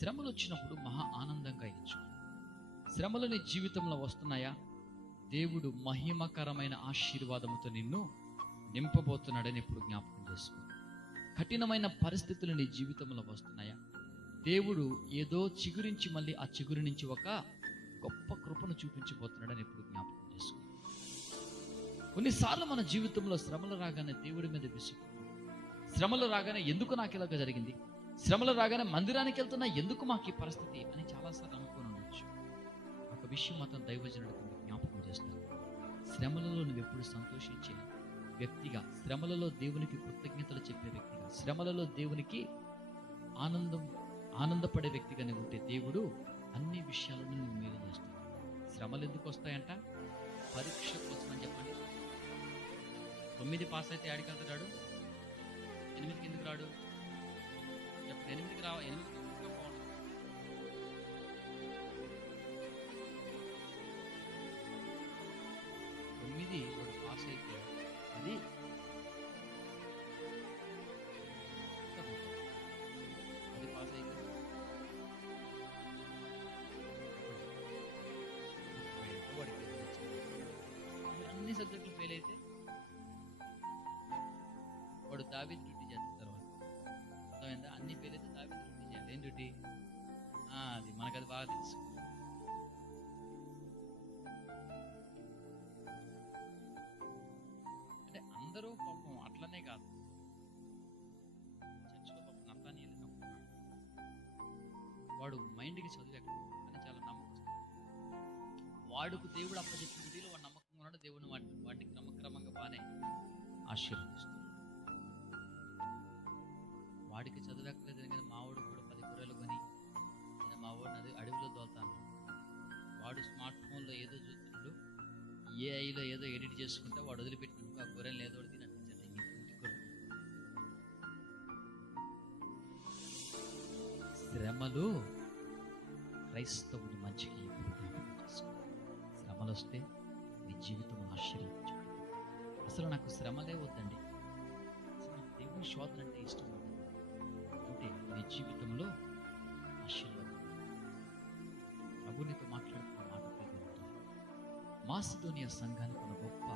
శ్రమలు వచ్చినప్పుడు మహా ఆనందంగా ఎంచుకో శ్రమలు నీ జీవితంలో వస్తున్నాయా? దేవుడు మహిమకరమైన ఆశీర్వాదముతో నిన్ను నింపబోతున్నాడని ఇప్పుడు జ్ఞాపకం చేసుకో. కఠినమైన పరిస్థితులు నీ జీవితంలో వస్తున్నాయా? దేవుడు ఏదో చిగురించి మళ్ళీ ఆ చిగురు నుంచి ఒక గొప్ప కృపను చూపించబోతున్నాడని ఇప్పుడు జ్ఞాపకం చేసుకో. కొన్నిసార్లు మన జీవితంలో శ్రమలు రాగానే దేవుడి మీద విసుగు. శ్రమలు రాగానే ఎందుకు నాకు ఇలాగ జరిగింది? శ్రమలు రాగానే మందిరానికి వెళ్తున్నా ఎందుకు మాకు ఈ పరిస్థితి అని చాలాసార్లు అనుకుని ఉండొచ్చు. ఒక విషయం మాత్రం దైవజనుడికి జ్ఞాపకం చేస్తాను శ్రమలలో నువ్వు ఎప్పుడు సంతోషించే వ్యక్తిగా శ్రమలలో దేవునికి కృతజ్ఞతలు చెప్పే వ్యక్తిగా శ్రమలలో దేవునికి ఆనందం ఆనందపడే వ్యక్తిగానే ఉంటే దేవుడు అన్ని విషయాలను నువ్వు మేలు చేస్తావు శ్రమలు ఎందుకు వస్తాయంట? పరీక్ష కోసం అని చెప్పండి. తొమ్మిది పాస్ అయితే ఆడికి వెళ్తాడు ఎనిమిదికి ఎందుకు రాడు? చెప్పండి ఎనిమిదికి రావ ఎనిమిదికి ఎందుకు బాగుంటుంది తొమ్మిది వాడు పాస్ అయితే అది అది పాస్ అయితే వాడికి ఎంత వచ్చింది? ఇప్పుడు అన్ని సబ్జెక్టులు ఫెయిల్ అయితే వాడు దావీద్ డ్యూటీ చేసిన తర్వాత అర్థమైందా? అన్ని పేరు అయితే చేయాలి ఆ, అది మనకు అది బాగా తెలుసు. అంటే అందరూ పాపం అట్లనే కాదు. చర్చిలో పాపం నత్తాని వెళ్ళినప్పుడు వాడు మైండ్కి చదువు ఎక్కడ? అని చాలా నమ్మకం వాడుకు దేవుడు అప్పచెప్పిన విధిలో వాడు నమ్మకంగా ఉన్నాడు దేవుని వాడిని వాడిని క్రమక్రమంగా బాగానే ఆశీర్వదిస్తున్నాడు వాడికి చదువుకోలేదు కానీ మావాడు కూడా పది కూరలు కొని నేను మా వాడిని అది అడవిలో దోల్తాను వాడు స్మార్ట్ ఫోన్లో ఏదో చూస్తున్నాడు ఏఐలో ఏదో ఎడిట్ చేసుకుంటే వాడు వదిలిపెట్టినందుకు ఆ కూరలు ఏదో ఒకటి అనిపించండి శ్రమలు క్రైస్తవుని మంచికి శ్రమలు వస్తే మీ జీవితం ఆశీర్వదించు అసలు నాకు శ్రమలే వద్దండి. దేవుని శోధన అంటే ఇష్టం నీ జీవితంలో ఆశీర్వాదం ప్రభు నీతో మాట్లాడుతున్న మాట ప్రియమైన సంఘానికి ఒక గొప్ప